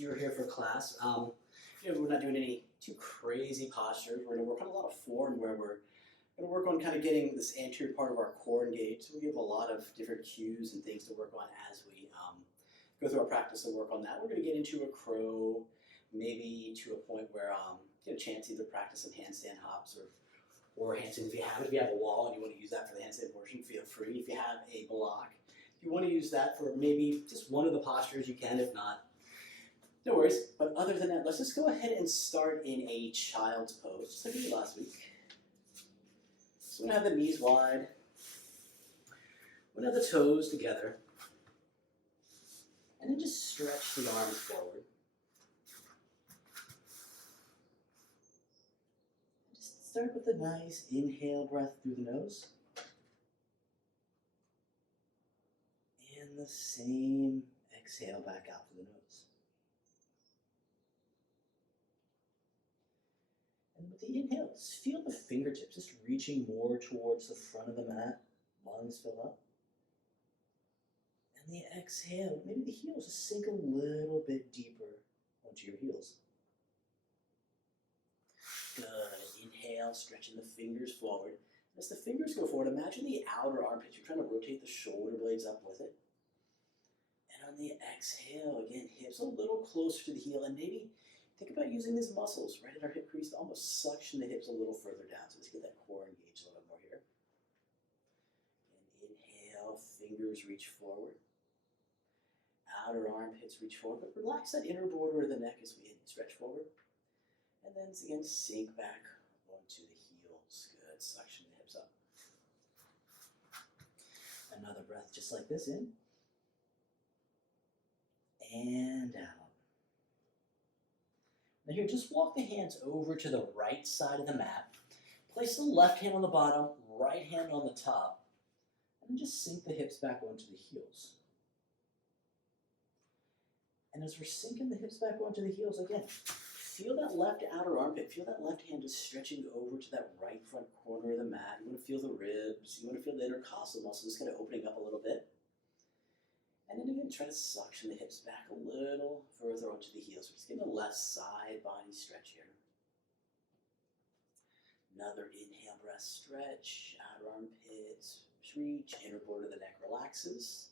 you're here for class. We're not doing any too crazy postures. We're going to work on a lot of form where we're going to work on kind of getting this anterior part of our core engaged. So we have a lot of different cues and things to work on as we go through our practice and work on that. We're going to get into a crow, maybe to a point where get a chance to either practice some handstand hops or handstands. If you have a wall and you want to use that for the handstand portion, feel free. If you have a block, if you want to use that for maybe just one of the postures, you can. If not, no worries. But other than that, let's just go ahead and start in a child's pose, just like we did last week. So we're going to have the knees wide. We're going to have the toes together. And then just stretch the arms forward. Just start with a nice inhale breath through the nose. And the same exhale back out through the nose. And with the inhale, just feel the fingertips just reaching more towards the front of the mat. Lungs fill up. And the exhale, maybe the heels just sink a little bit deeper onto your heels. Good. Inhale, stretching the fingers forward. As the fingers go forward, imagine the outer armpits. You're trying to rotate the shoulder blades up with it. And on the exhale, again, hips a little closer to the heel. And maybe think about using these muscles right at our hip crease to almost suction the hips a little further down. So let's get that core engaged a little more here. And inhale, fingers reach forward. Outer armpits reach forward, but relax that inner border of the neck as we stretch forward. And then again, sink back onto the heels. Good, suction the hips up. Another breath just like this, in. And out. Now here, just walk the hands over to the right side of the mat. Place the left hand on the bottom, right hand on the top, and then just sink the hips back onto the heels. And as we're sinking the hips back onto the heels, again, feel that left outer armpit. Feel that left hand just stretching over to that right front corner of the mat. You want to feel the ribs. You want to feel the intercostal muscles just kind of opening up a little bit. And then again, try to suction the hips back a little further onto the heels. We're just getting a left side body stretch here. Another inhale breath, stretch, outer armpits, reach, inner border of the neck relaxes.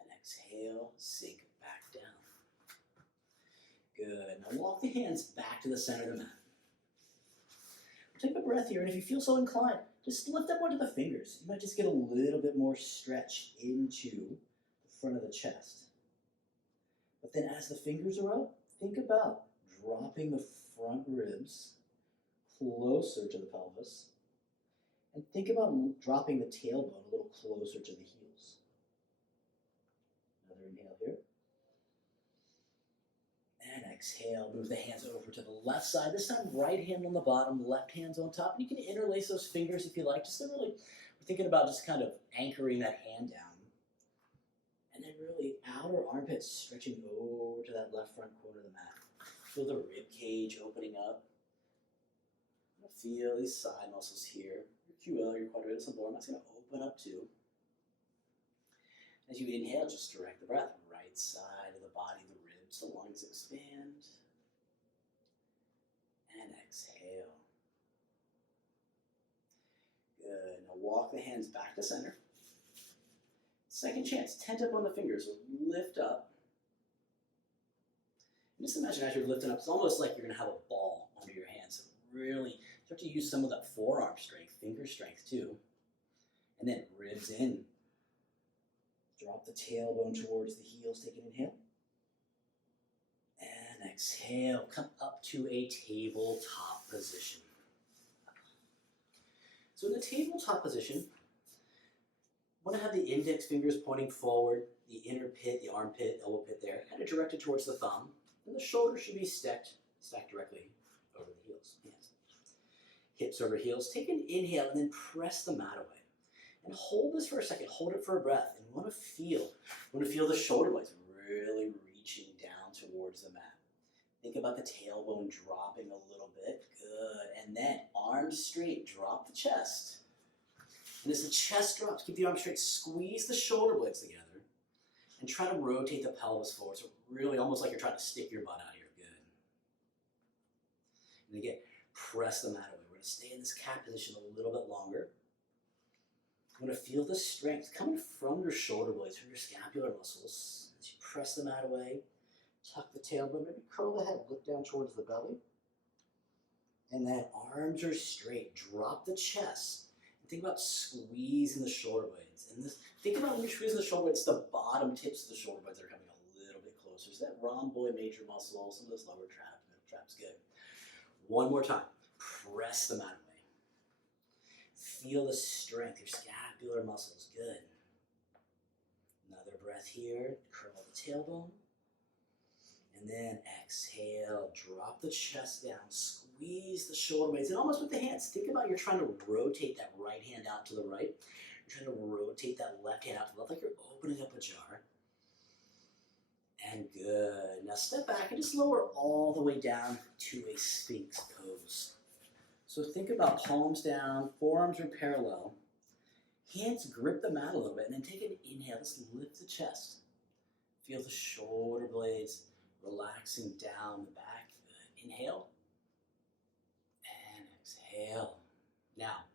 And exhale, sink back down. Good. Now walk the hands back to the center of the mat. Take a breath here, and if you feel so inclined, just lift up onto the fingers. You might just get a little bit more stretch into the front of the chest. But then as the fingers are up, think about dropping the front ribs closer to the pelvis. And think about dropping the tailbone a little closer to the heels. Another inhale here. And exhale, move the hands over to the left side. This time, right hand on the bottom, left hand's on top. And you can interlace those fingers if you like. Just to really, we're thinking about just kind of anchoring that hand down. And then really outer armpits stretching over to that left front corner of the mat. Feel the rib cage opening up. Feel these side muscles here. Your QL, your quadratus lumborum, that's going to open up too. As you inhale, just direct the breath. Right side of the body, the ribs, the lungs expand. And exhale. Good. Now walk the hands back to center. Second chance, tent up on the fingers. Lift up. And just imagine as you're lifting up, it's almost like you're going to have a ball under your hands. So really start to use some of that forearm strength, finger strength too. And then ribs in. Drop the tailbone towards the heels. Take an inhale. And exhale. Come up to a tabletop position. So in the tabletop position, I want to have the index fingers pointing forward, the inner pit, the armpit, elbow pit there, kind of directed towards the thumb. And the shoulders should be stacked directly over the heels. Yes. Hips over heels. Take an inhale and then press the mat away. And hold this for a second. Hold it for a breath. And you want to feel the shoulder blades really reaching down towards the mat. Think about the tailbone dropping a little bit. Good. And then arms straight. Drop the chest. And as the chest drops, keep the arms straight. Squeeze the shoulder blades together. And try to rotate the pelvis forward. So really almost like you're trying to stick your butt out here. Good. And again, press the mat away. We're going to stay in this cat position a little bit longer. I'm going to feel the strength coming from your shoulder blades, from your scapular muscles. As you press the mat away, tuck the tailbone, maybe curl the head, look down towards the belly. And then arms are straight. Drop the chest. And think about squeezing the shoulder blades. And this, think about when you're squeezing the shoulder blades, the bottom tips of the shoulder blades are coming a little bit closer. So that rhomboid major muscle, some of those lower traps, middle traps, good. One more time. Press the mat away. Feel the strength, your scapular muscles, good. Another breath here, curl the tailbone. And then exhale, drop the chest down, squeeze the shoulder blades, and almost with the hands, think about you're trying to rotate that right hand out to the right. You're trying to rotate that left hand out to the left, like you're opening up a jar. And good. Now step back and just lower all the way down to a Sphinx pose. So think about palms down, forearms are parallel. Hands grip the mat a little bit, and then take an inhale. Let's lift the chest. Feel the shoulder blades relaxing down the back. Good. Inhale. And exhale. Now,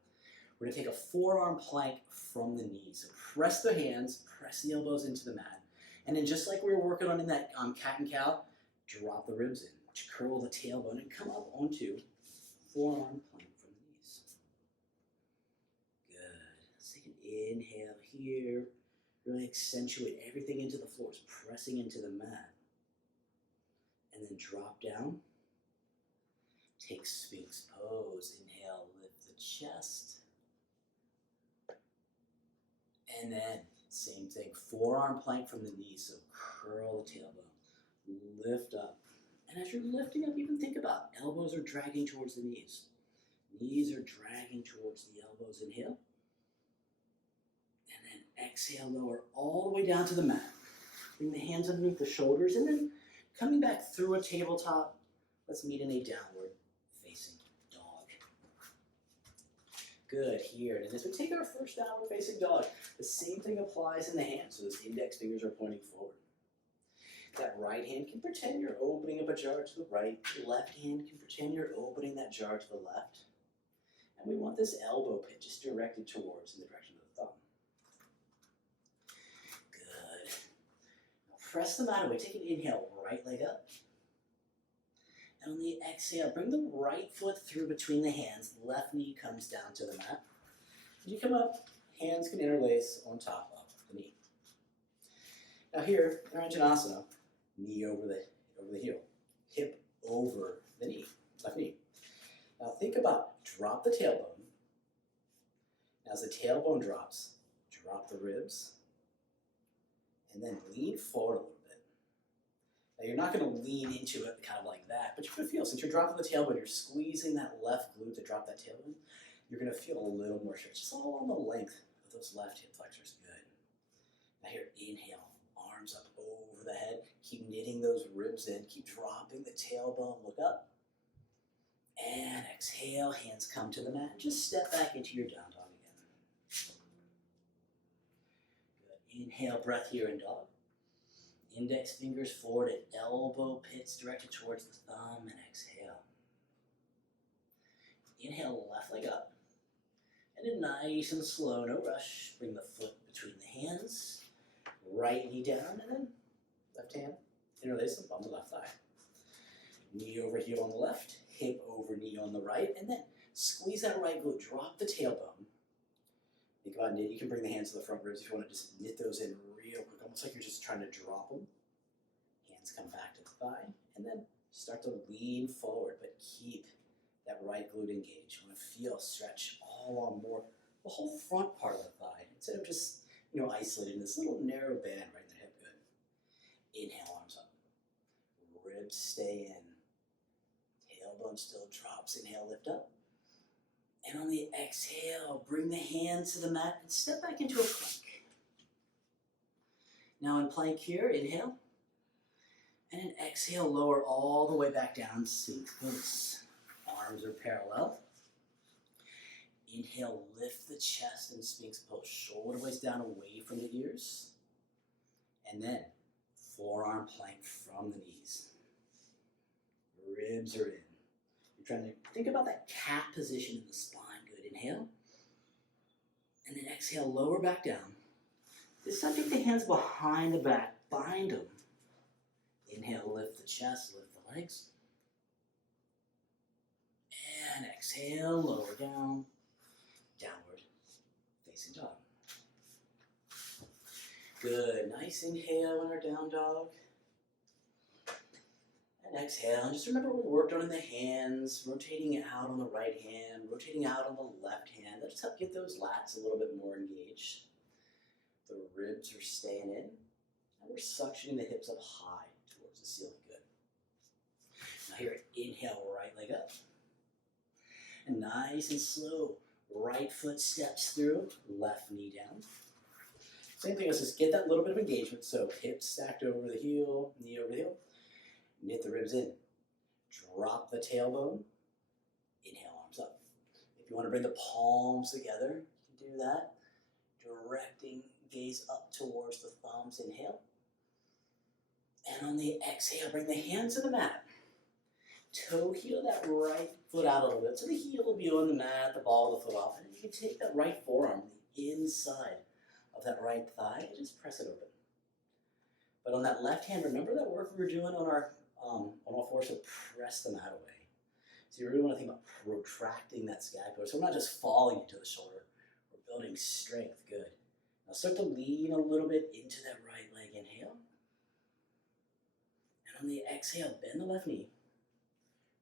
we're going to take a forearm plank from the knees. So press the hands, press the elbows into the mat. And then just like we were working on in that cat and cow, drop the ribs in. Curl the tailbone and come up onto forearm plank from the knees. Good. Let's take an inhale here. Really accentuate everything into the floors, pressing into the mat. And then drop down. Take Sphinx pose. Inhale, lift the chest. And then same thing, forearm plank from the knees. So curl the tailbone, lift up. And as you're lifting up, even think about elbows are dragging towards the knees. Knees are dragging towards the elbows. Inhale. And then exhale, lower all the way down to the mat. Bring the hands underneath the shoulders, and then coming back through a tabletop, let's meet in a downward facing dog. Good, here. And as we take our first downward facing dog, the same thing applies in the hands. So those index fingers are pointing forward. That right hand can pretend you're opening up a jar to the right. The left hand can pretend you're opening that jar to the left. And we want this elbow pit just directed towards in the direction of the thumb. Good. Now press the mat away. Take an inhale, right leg up. And on the exhale, bring the right foot through between the hands. Left knee comes down to the mat. As you come up, hands can interlace on top of the knee. Now here, in our Vinyasa, knee over the heel, hip over the knee, left knee. Now think about, drop the tailbone. As the tailbone drops, drop the ribs, and then lean forward a little bit. Now you're not going to lean into it kind of like that, but you're going to feel, since you're dropping the tailbone, you're squeezing that left glute to drop that tailbone, you're going to feel a little more stretch. Just all on the length of those left hip flexors. Good. Now here, inhale, arms up over the head. Keep knitting those ribs in. Keep dropping the tailbone. Look up. And exhale. Hands come to the mat. Just step back into your down dog again. Good. Inhale, breath here in dog. Index fingers forward at elbow pits directed towards the thumb, and exhale. Inhale, left leg up. And then nice and slow, no rush. Bring the foot between the hands. Right knee down, and then left hand, interlace them on the left thigh. Knee over heel on the left, hip over knee on the right, and then squeeze that right glute, drop the tailbone. Think about knit. You can bring the hands to the front ribs if you want to just knit those in real quick, almost like you're just trying to drop them. Hands come back to the thigh, and then start to lean forward, but keep that right glute engaged. You want to feel stretch all along more the whole front part of the thigh, instead of just isolated in this little narrow band right in the hip. Good. Inhale, arms up. Ribs stay in. Tailbone still drops. Inhale, lift up. And on the exhale, bring the hands to the mat and step back into a plank. Now in plank here, inhale. And then exhale, lower all the way back down. Sphinx pose. Arms are parallel. Inhale, lift the chest in Sphinx pose. Shoulder blades down away from the ears. And then Forearm plank from the knees. Ribs are in. You're trying to think about that cat position in the spine. Good, inhale. And then exhale, lower back down. This time take the hands behind the back, bind them. Inhale, lift the chest, lift the legs. And exhale, lower down, downward facing dog. Good, nice inhale in our down dog. And exhale, and just remember we worked on in the hands, rotating out on the right hand, rotating out on the left hand. That just help get those lats a little bit more engaged. The ribs are staying in, and we're suctioning the hips up high towards the ceiling. Good. Now here, inhale, right leg up. And nice and slow, right foot steps through, left knee down. Same thing as just get that little bit of engagement. So hips stacked over the heel, knee over the heel. Knit the ribs in. Drop the tailbone. Inhale, arms up. If you want to bring the palms together, you can do that. Directing gaze up towards the thumbs, inhale. And on the exhale, bring the hands to the mat. Toe heel that right foot out a little bit. So the heel will be on the mat, the ball of the foot off. And you can take that right forearm, the inside of that right thigh, and just press it open. But on that left hand, remember that work we were doing on our on all fours, so press the mat away. So you really want to think about protracting that scapula. So we're not just falling into the shoulder, we're building strength. Good. Now start to lean a little bit into that right leg. Inhale. And on the exhale, bend the left knee.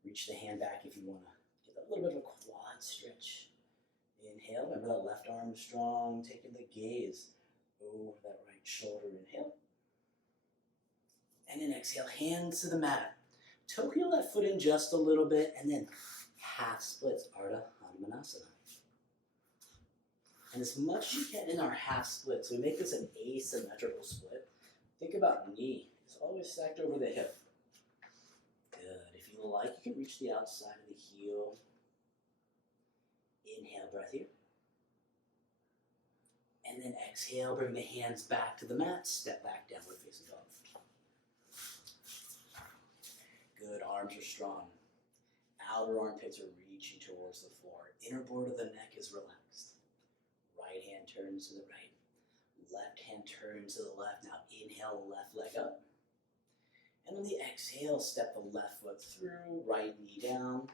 Reach the hand back if you want to get a little bit of a quad stretch. Inhale. Remember that left arm is strong. Taking the gaze over that right shoulder. Inhale. And then exhale, hands to the mat. Toe heel that foot in just a little bit, and then half splits, Ardha Hanumanasana. And as much as you can in our half split, so we make this an asymmetrical split. Think about knee. It's always stacked over the hip. Good. If you like, you can reach the outside of the heel. Inhale, breath here. And then exhale, bring the hands back to the mat, step back, downward facing dog. Good, arms are strong. Outer armpits are reaching towards the floor. Inner border of the neck is relaxed. Right hand turns to the right. Left hand turns to the left. Now inhale, left leg up. And on the exhale, step the left foot through, right knee down.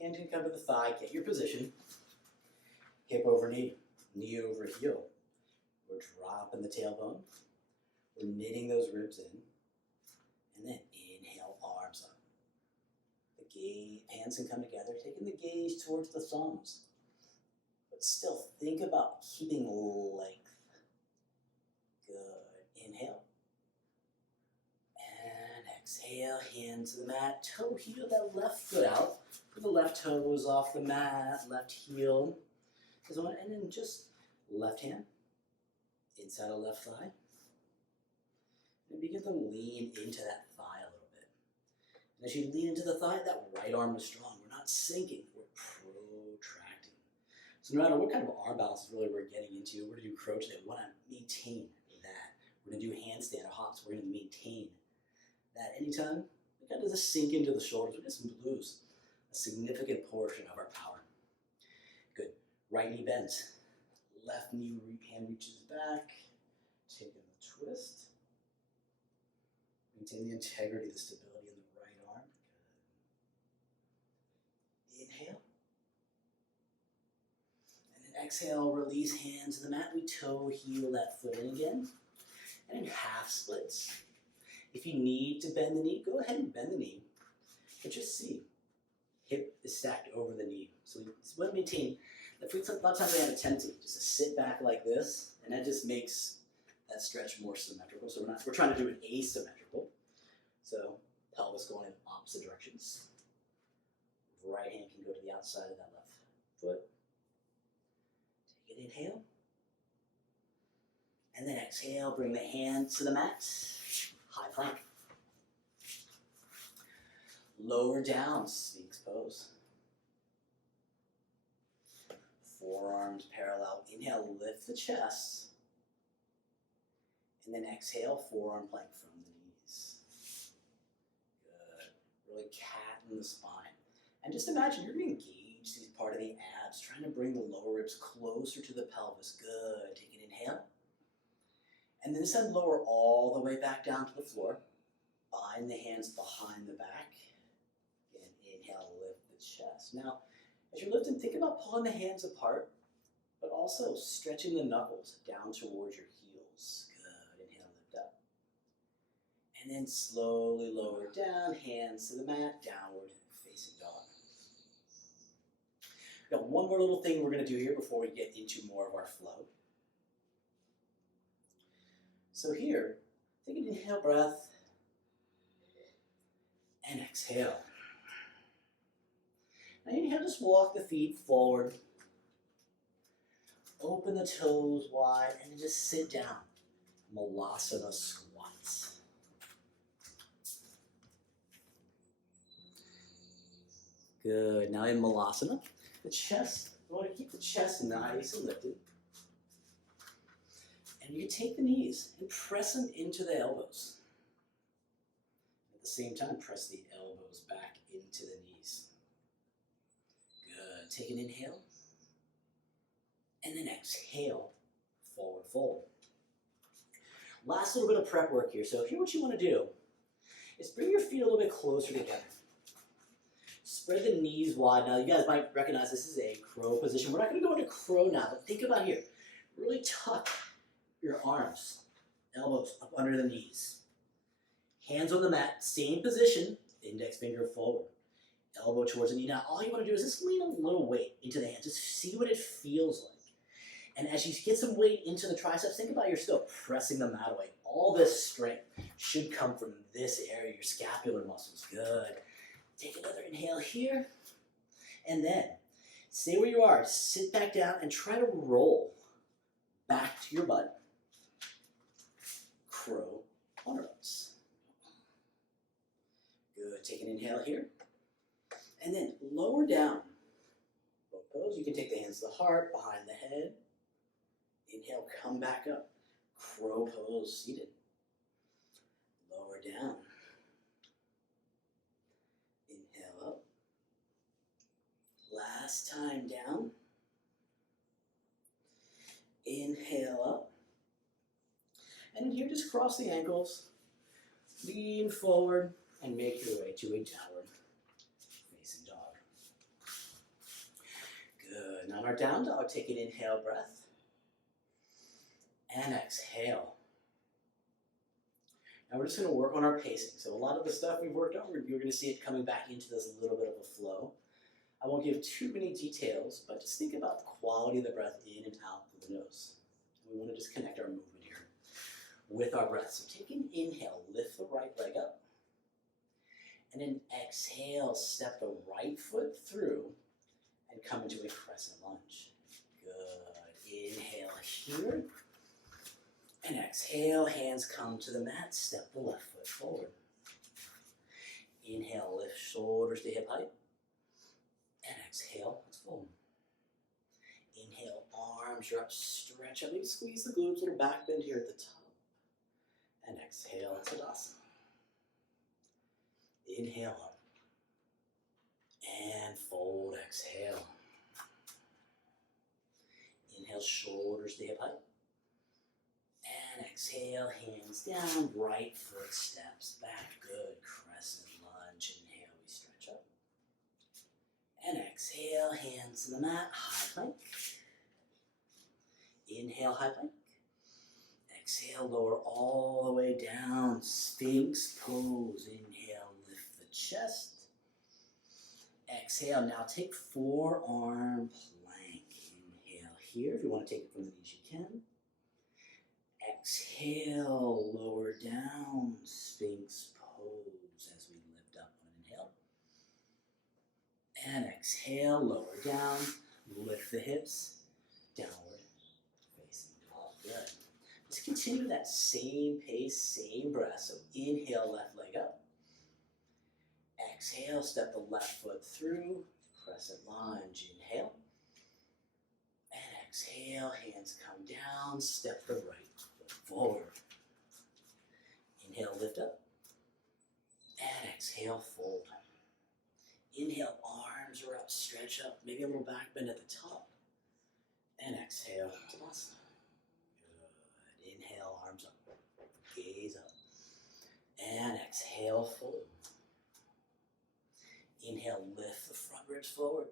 Hand can cover the thigh, get your position. Hip over knee, knee over heel. We're dropping the tailbone. We're knitting those ribs in. And then inhale, arms up. The hands can come together, taking the gaze towards the thumbs. But still think about keeping length. Good. Inhale. And exhale, hands to the mat. Toe heel that left foot out. Put the left toes off the mat, left heel. And then just left hand, inside of left thigh. And begin to lean into that thigh a little bit. And as you lean into the thigh, that right arm is strong. We're not sinking, we're protracting. So no matter what kind of arm balance really we're getting into, we're going to do crochet, we want to maintain that. We're going to do handstand or hops, we're going to maintain that. Anytime we kind of just sink into the shoulders, we just lose a significant portion of our power. Good. Right knee bends. Left knee hand reaches back. Taking the twist. Maintain the integrity, the stability in the right arm. Good. Inhale. And then exhale, release hands to the mat. We toe heel that foot in again. And in half splits. If you need to bend the knee, go ahead and bend the knee. But just see, hip is stacked over the knee. So you want to maintain, a lot of times I have a tendency just to sit back like this, and that just makes that stretch more symmetrical. So we're trying to do it asymmetrical. So pelvis going in opposite directions. Right hand can go to the outside of that left foot. Take an inhale. And then exhale, bring the hands to the mat. High plank. Lower down, Sphinx pose. Forearms parallel. Inhale, lift the chest. And then exhale, forearm plank from the really cat in the spine. And just imagine you're going to engage this part of the abs, trying to bring the lower ribs closer to the pelvis. Good. Take an inhale. And then this time lower all the way back down to the floor. Bind the hands behind the back. And inhale, lift the chest. Now, as you're lifting, think about pulling the hands apart, but also stretching the knuckles down towards your heels. Good. Inhale, lift up. And then slowly lower down, hands to the mat, downward facing dog. Got one more little thing we're going to do here before we get into more of our flow. So here, take an inhale breath and exhale. Now inhale, just walk the feet forward. Open the toes wide and then just sit down. Malasana squats. Good. Now in Malasana, the chest, you want to keep the chest nice and lifted. And you can take the knees and press them into the elbows. At the same time, press the elbows back into the knees. Good. Take an inhale. And then exhale, forward fold. Last little bit of prep work here. So here what you want to do is bring your feet a little bit closer together. Spread the knees wide. Now you guys might recognize this is a crow position. We're not going to go into crow now, but think about here. Really tuck your arms, elbows up under the knees. Hands on the mat, same position, index finger forward. Elbow towards the knee. Now all you want to do is just lean a little weight into the hands. Just see what it feels like. And as you get some weight into the triceps, think about you're still pressing the mat away. All this strength should come from this area, your scapular muscles. Good. Take another inhale here. And then stay where you are. Sit back down and try to roll back to your butt. Crow underarms. Good. Take an inhale here. And then lower down. Both pose. You can take the hands to the heart, behind the head. Inhale, come back up. Crow pose, seated. Lower down. Inhale up. Last time down. Inhale up. And in here, just cross the ankles. Lean forward and make your way to a downward facing dog. Good. Now in our down dog, take an inhale breath. And exhale. Now we're just going to work on our pacing. So a lot of the stuff we've worked on, you're going to see it coming back into this little bit of a flow. I won't give too many details, but just think about the quality of the breath in and out through the nose. We want to just connect our movement here with our breath. So take an inhale, lift the right leg up. And then exhale, step the right foot through and come into a crescent lunge. Good. Inhale here. And exhale, hands come to the mat, step the left foot forward. Inhale, lift shoulders to hip height. And exhale, let's fold. Inhale, arms are up, stretch up, maybe squeeze the glutes, little back bend here at the top. And exhale, Tadasana. Inhale up. And fold, exhale. Inhale, shoulders to hip height. And exhale, hands down, right foot steps back. Good, crescent lunge. Inhale, we stretch up. And exhale, hands to the mat, high plank. Inhale, high plank. Exhale, lower all the way down, Sphinx pose. Inhale, lift the chest. Exhale, now take forearm plank. Inhale here, if you want to take it from the knees, you can. Exhale, lower down, Sphinx pose as we lift up on inhale. And exhale, lower down, lift the hips, downward facing dog. Good. Let's continue that same pace, same breath. So inhale, left leg up. Exhale, step the left foot through, crescent lunge. Inhale. And exhale, hands come down, step the right foot forward. Inhale, lift up. And exhale, fold. Inhale, arms are up, stretch up, maybe a little back bend at the top. And exhale, Tadasana. Good. Inhale, arms up, gaze up. And exhale, fold. Inhale, lift the front ribs forward.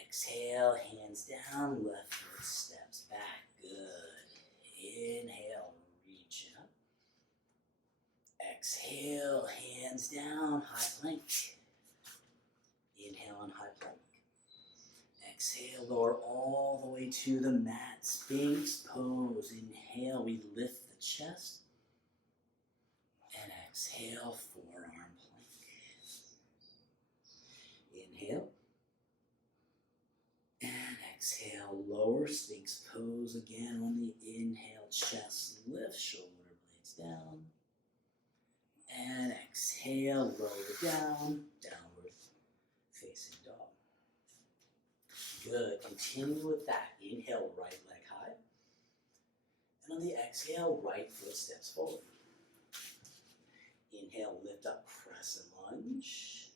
Exhale, hands down, left foot steps back. Good. Inhale, reach up. Exhale, hands down, high plank. Inhale on high plank. Exhale, lower all the way to the mat. Sphinx pose. Inhale, we lift the chest. And exhale, forearm plank. Inhale. And exhale, lower Sphinx pose again on the inhale, chest lift, shoulder blades down. And exhale, lower down, downward facing dog. Good, continue with that. Inhale, right leg high. And on the exhale, right foot steps forward. Inhale, lift up, crescent lunge.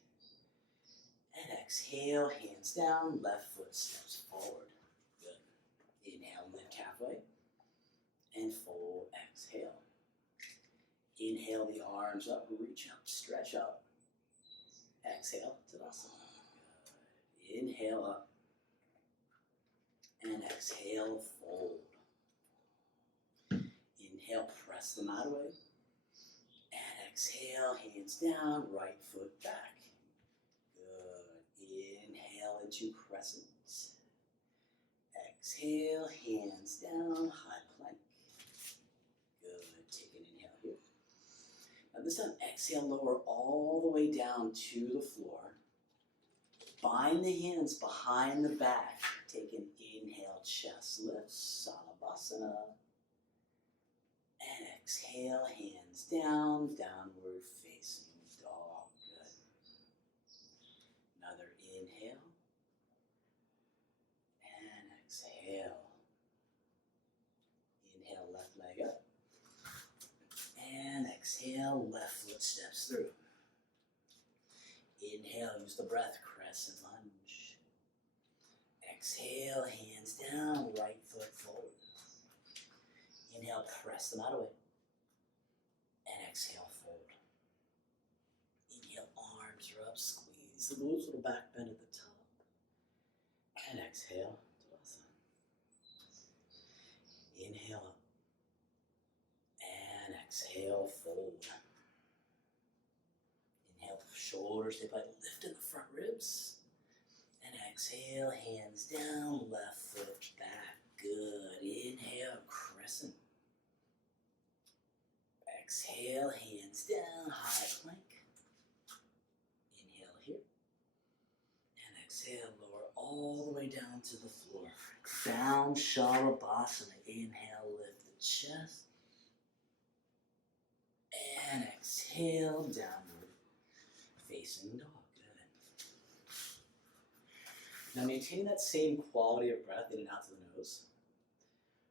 And exhale, hands down, left foot steps forward. Good. Inhale, lift halfway. And fold, exhale. Inhale, the arms up, reach up, stretch up. Exhale, Tadasana. Good. Inhale up. And exhale, fold. Inhale, press the mat away. And exhale, hands down, right foot back. Good. Inhale into crescent. Exhale, hands down, high plank. Good. Take an inhale here. Now this time, exhale, lower all the way down to the floor. Bind the hands behind the back. Take an inhale, chest lift, Salabhasana. And exhale, hands down, downward facing dog. Good. Another inhale. And exhale. Inhale, left leg up. And exhale, left foot steps through. Inhale, use the breath, crescent lunge. Exhale, hands down, right foot forward. Inhale, press the mat away. And exhale, fold. Inhale, arms are up, squeeze the glutes, little back bend at the top. And exhale, Tadasana. Inhale up. And exhale, fold. Inhale, shoulders stay tight, lift in the front ribs. And exhale, hands down, left foot back. Good. Inhale, crescent. Exhale, hands down, high plank. Inhale here. And exhale, lower all the way down to the floor. Down, Shalabhasana. Inhale, lift the chest. And exhale, downward facing dog. Good. Now maintaining that same quality of breath in and out to the nose.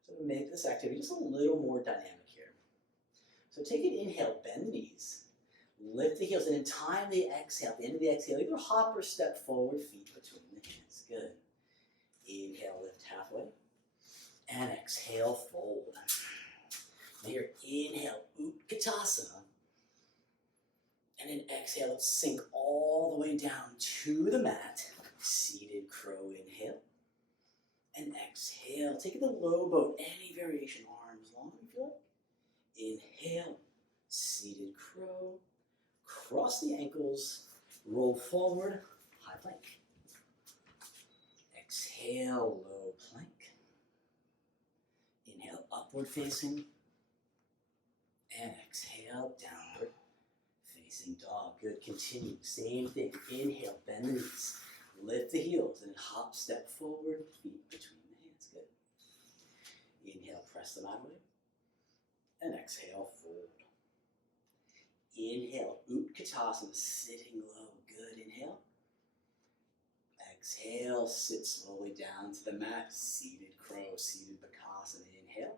So to make this activity just a little more dynamic here. So take an inhale, bend the knees, lift the heels, and in time the exhale, at the end of the exhale, either hop or step forward, feet between the hands. Good. Inhale, lift halfway. And exhale, fold. Now here, inhale, Utkatasana. And then exhale, let's sink all the way down to the mat. Seated crow, inhale. And exhale, take the low boat, any variation, arms long if you like. Inhale, seated crow. Cross the ankles, roll forward, high plank. Exhale, low plank. Inhale, upward facing. And exhale, downward facing dog. Good, continue, same thing. Inhale, bend the knees. Lift the heels and hop, step forward, feet between the hands. Good. Inhale, press the mat away. And exhale, fold. Inhale, Utkatasana, sitting low. Good, inhale. Exhale, sit slowly down to the mat. Seated crow, seated Bakasana. Inhale.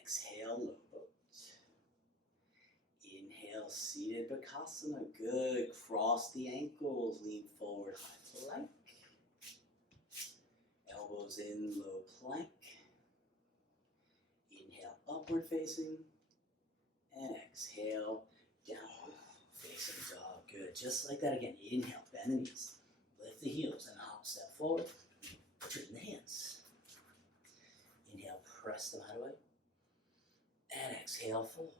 Exhale, low boat. Inhale. Inhale, seated Bakasana. Good. Cross the ankles. Lean forward, high plank. Elbows in, low plank. Inhale, upward facing. And exhale, downward facing dog. Good. Just like that again. Inhale, bend the knees. Lift the heels and hop, step forward. Straighten the hands. Inhale, press them out away. And exhale, fold.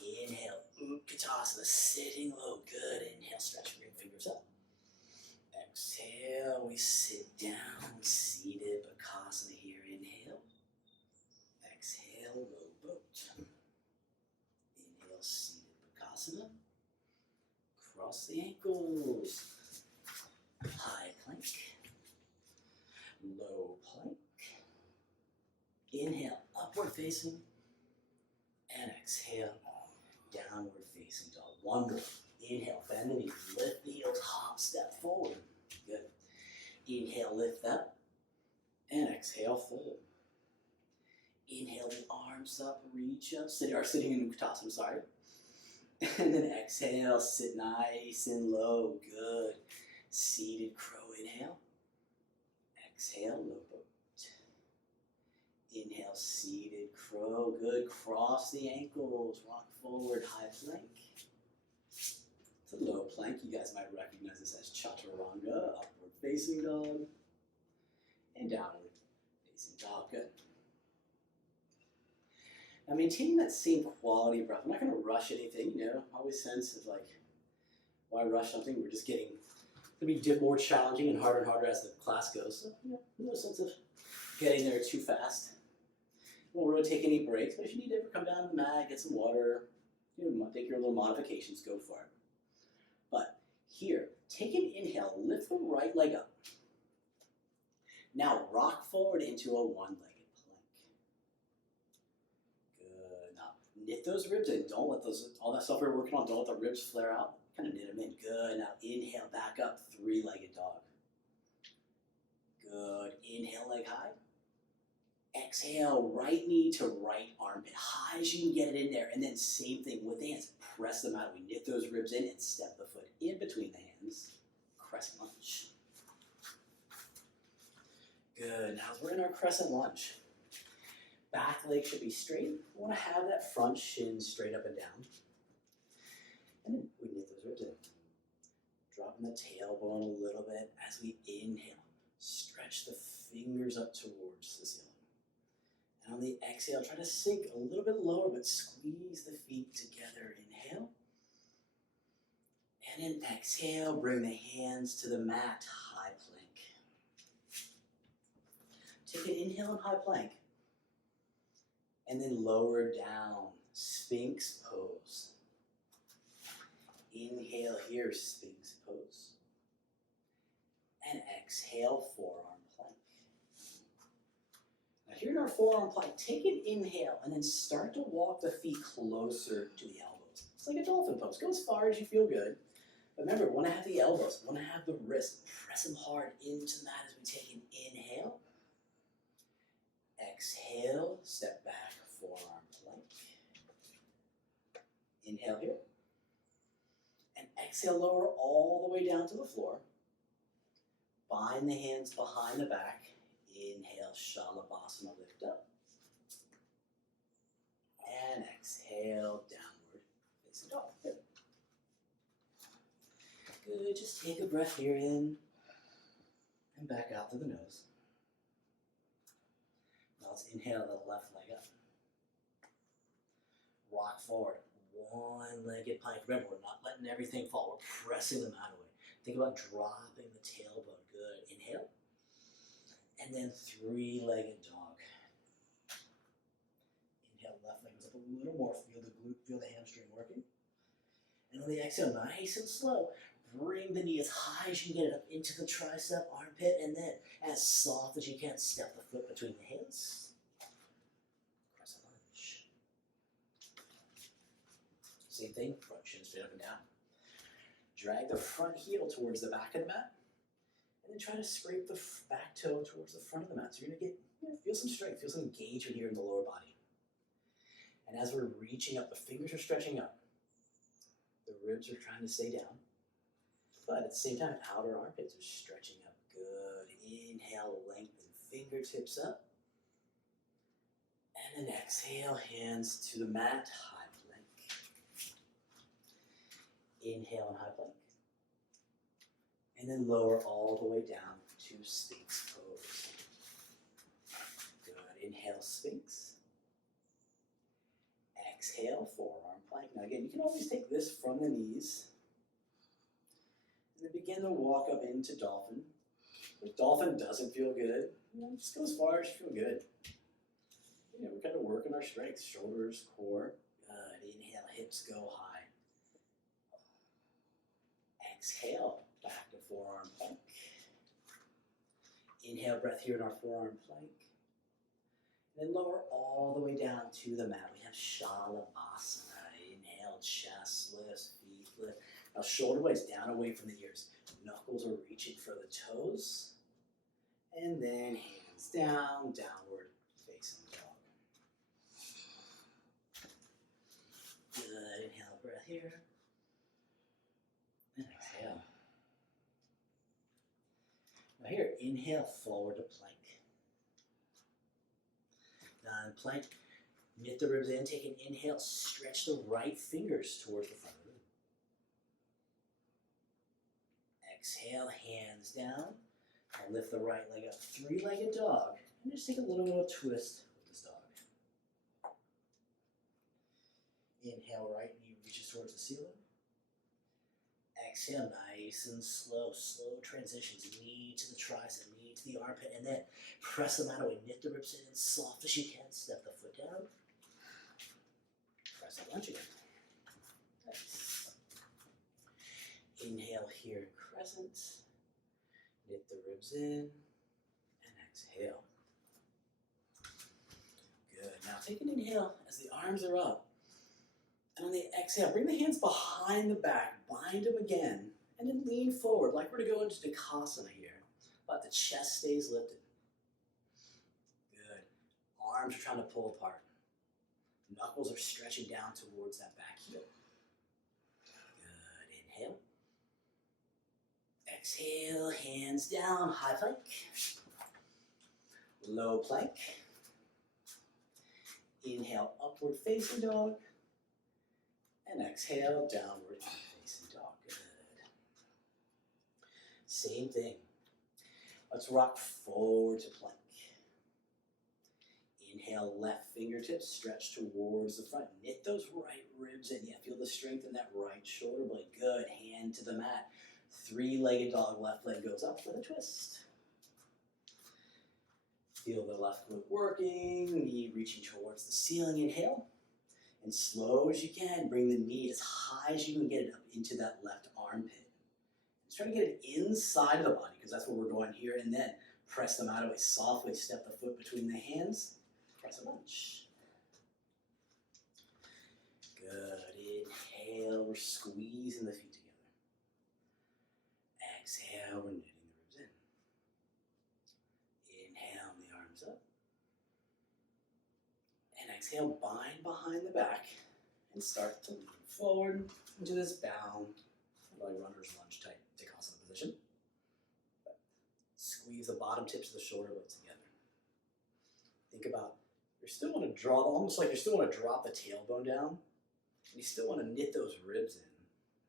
Inhale, Utkatasana, sitting low. Good. Inhale, stretch, bring fingers up. Exhale, we sit down, seated Bakasana here. Inhale. Exhale, low boat. Inhale, seated Bakasana. Cross the ankles. High plank. Low plank. Inhale, upward facing. And exhale, downward facing dog. One more. Inhale, bend the knees, lift the heels, hop, step forward. Good. Inhale, lift up. And exhale, fold. Inhale the arms up, reach up. Sitting in Utkatasana, sorry. And then exhale, sit nice and low. Good. Seated crow, inhale. Exhale, low boat. Inhale, seated crow. Good. Cross the ankles. Rock forward, high plank. It's a low plank. You guys might recognize this as chaturanga. Upward facing dog. And downward facing dog. Good. Now maintaining that same quality of breath. I'm not going to rush anything, you know. I always sense of like, why rush something? We're just getting, it's going to be more challenging and harder as the class goes. So, you know, no sense of getting there too fast. Won't really take any breaks, but if you need to ever come down to the mat, get some water, you know, take your little modifications, go for it. But here, take an inhale, lift the right leg up. Now rock forward into a one-legged plank. Good. Now knit those ribs in. Don't let those, all that stuff we're working on, don't let the ribs flare out. Kind of knit them in. Good. Now inhale, back up, three-legged dog. Good. Inhale, leg high. Exhale, right knee to right armpit. High as you can get it in there. And then same thing with the hands. Press them out. We knit those ribs in and step the foot in between the hands. Crescent lunge. Good. Now we're in our crescent lunge. Back leg should be straight. We want to have that front shin straight up and down. And then we knit those ribs in. Dropping the tailbone a little bit as we inhale. Stretch the fingers up towards the ceiling. And on the exhale, try to sink a little bit lower, but squeeze the feet together. Inhale. And then exhale, bring the hands to the mat, high plank. Take an inhale in high plank. And then lower down, Sphinx pose. Inhale here, Sphinx pose. And exhale, forearm plank. Now here in our forearm plank, take an inhale and then start to walk the feet closer to the elbows. It's like a dolphin pose. Go as far as you feel good. But remember, we want to have the elbows, we want to have the wrists. Press them hard into the mat as we take an inhale. Exhale, step back, forearm plank. Inhale here. And exhale, lower all the way down to the floor. Bind the hands behind the back. Inhale, Shalabhasana, lift up. And exhale, downward facing dog. Good. Good, just take a breath here in and back out through the nose. Now let's inhale the left leg up. Rock forward, one-legged plank. Remember, we're not letting everything fall, we're pressing them out of the way. Think about dropping the tailbone. Good. Inhale. And then three-legged dog. Inhale, left leg goes up a little more. Feel the glute, feel the hamstring working. And on the exhale, nice and slow, bring the knee as high as you can get it up into the tricep, armpit, and then as soft as you can, step the foot between the hands. Crescent lunge. Same thing, front shin straight up and down. Drag the front heel towards the back of the mat. And then try to scrape the back toe towards the front of the mat. So you're going to get, feel some strength, feel some engagement here in the lower body. And as we're reaching up, the fingers are stretching up. The ribs are trying to stay down. But at the same time, outer armpits are stretching up. Good. Inhale, lengthen fingertips up. And then exhale, hands to the mat, high plank. Inhale and high plank. And then lower all the way down to Sphinx pose. Good. Inhale, Sphinx. Exhale, forearm plank. Now again, you can always take this from the knees. And then begin to walk up into dolphin. If dolphin doesn't feel good, just go as far as you feel good. We're kind of working our strength, shoulders, core. Good. Inhale, hips go high. Exhale, back to forearm plank. Inhale, breath here in our forearm plank. And then lower all the way down to the mat. We have Shalabhasana. Inhale, chest lifts, feet lift. Now shoulder blades down away from the ears. Knuckles are reaching for the toes. And then hands down, downward facing dog. Good. Inhale, breath here. And exhale. Now here, inhale, forward to plank. Now in plank, knit the ribs in, take an inhale, stretch the right fingers towards the front of the room. Exhale, hands down, and lift the right leg up, three-legged dog, and just take a little bit of twist with this dog. Inhale, right knee reaches towards the ceiling. Exhale, nice and slow transitions, knee to the tricep, knee to the armpit, and then press them out away, knit the ribs in as soft as you can, step the foot down, press the lunge again. Nice. Inhale here in crescent, knit the ribs in, and exhale. Good, now take an inhale as the arms are up. And on the exhale, bring the hands behind the back, bind them again, and then lean forward like we're going to go into Dikasana here. But the chest stays lifted. Good. Arms are trying to pull apart. Knuckles are stretching down towards that back heel. Good. Inhale. Exhale, hands down, high plank. Low plank. Inhale, upward facing dog. And exhale, downward facing dog. Good. Same thing. Let's rock forward to plank. Inhale, left fingertips stretch towards the front. Knit those right ribs in. Yeah, feel the strength in that right shoulder blade. Good. Hand to the mat. Three-legged dog, left leg goes up for the twist. Feel the left glute working, knee reaching towards the ceiling. Inhale. And slow as you can, bring the knee as high as you can get it up into that left armpit. Just try to get it inside of the body because that's where we're going here. And then press them out of the way. Softly step the foot between the hands. Press a lunge. Good. Inhale, we're squeezing the feet together. Exhale, we're knitting the ribs in. Inhale, the arms up. And exhale, bind behind the back and start to lean forward into this bound, like runner's lunge type Dikasana position. Squeeze the bottom tips of the shoulder blades together. Think about, you still want to draw, almost like you still want to drop the tailbone down, and you still want to knit those ribs in.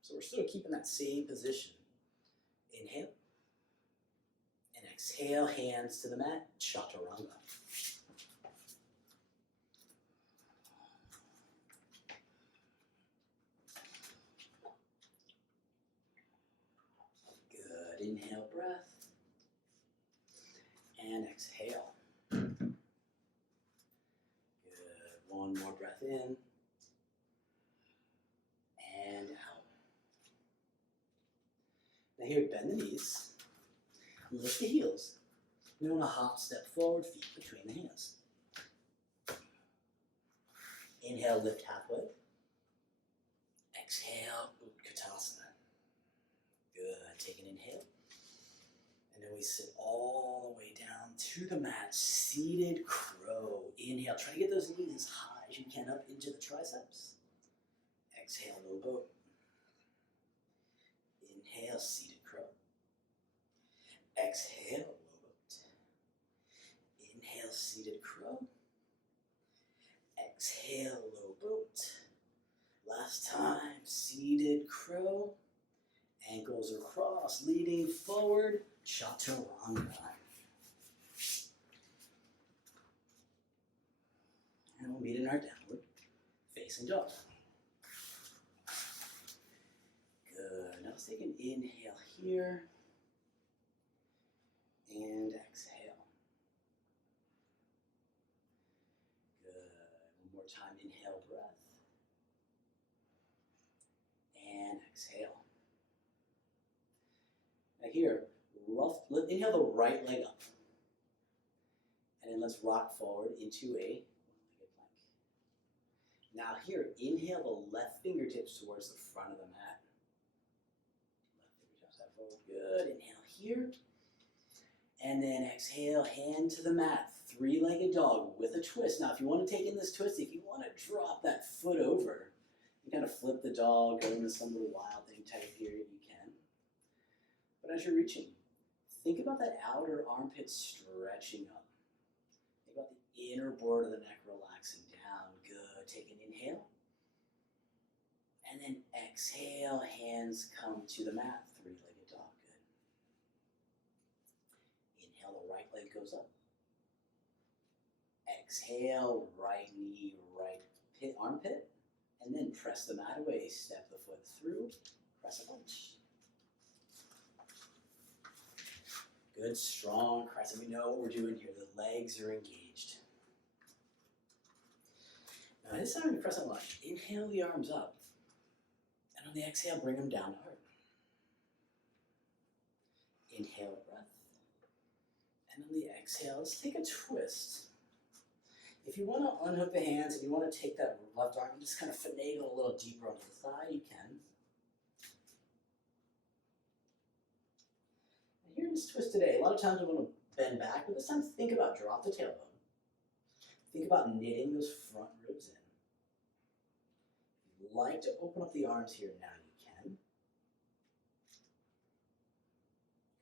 So we're still keeping that same position. Inhale. And exhale, hands to the mat, Chaturanga. Inhale, breath, and exhale. Good. One more breath in, and out. Now here, bend the knees, lift the heels. You want to hop, step forward, feet between the hands. Inhale, lift halfway. Exhale, Utkatasana. Good. Take an inhale. And then we sit all the way down to the mat, seated crow. Inhale, try to get those knees as high as you can up into the triceps. Exhale, low boat. Inhale, seated crow. Exhale, low boat. Inhale, seated crow. Exhale, low boat. Last time, seated crow. Ankles across, leading forward, chaturanga. And we'll meet in our downward facing dog. Good. Now let's take an inhale here. And exhale. Good. One more time, inhale, breath. And exhale. Now here, inhale the right leg up. And then let's rock forward into a one-legged plank. Now here, inhale the left fingertips towards the front of the mat. Left fingertips out forward. Good. Inhale here. And then exhale, hand to the mat. Three-legged dog with a twist. Now if you want to take in this twist, if you want to drop that foot over, you kind of flip the dog, go into some little wild thing type here, you can. But as you're reaching, think about that outer armpit stretching up. Think about the inner board of the neck relaxing down. Good. Take an inhale. And then exhale, hands come to the mat. Three-legged dog. Good. Inhale, the right leg goes up. Exhale, right knee, right armpit. And then press the mat away. Step the foot through. Press a lunge. Good, strong crescent. We know what we're doing here. The legs are engaged. Now this time we crescent lunge. Inhale the arms up. And on the exhale, bring them down to heart. Inhale, breath. And on the exhale, let's take a twist. If you want to unhook the hands and you want to take that left arm and just kind of finagle a little deeper onto the thigh, you can. And here in this twist today, a lot of times we want to bend back, but this time think about drop the tailbone. Think about knitting those front ribs in. If you'd like to open up the arms here now, you can.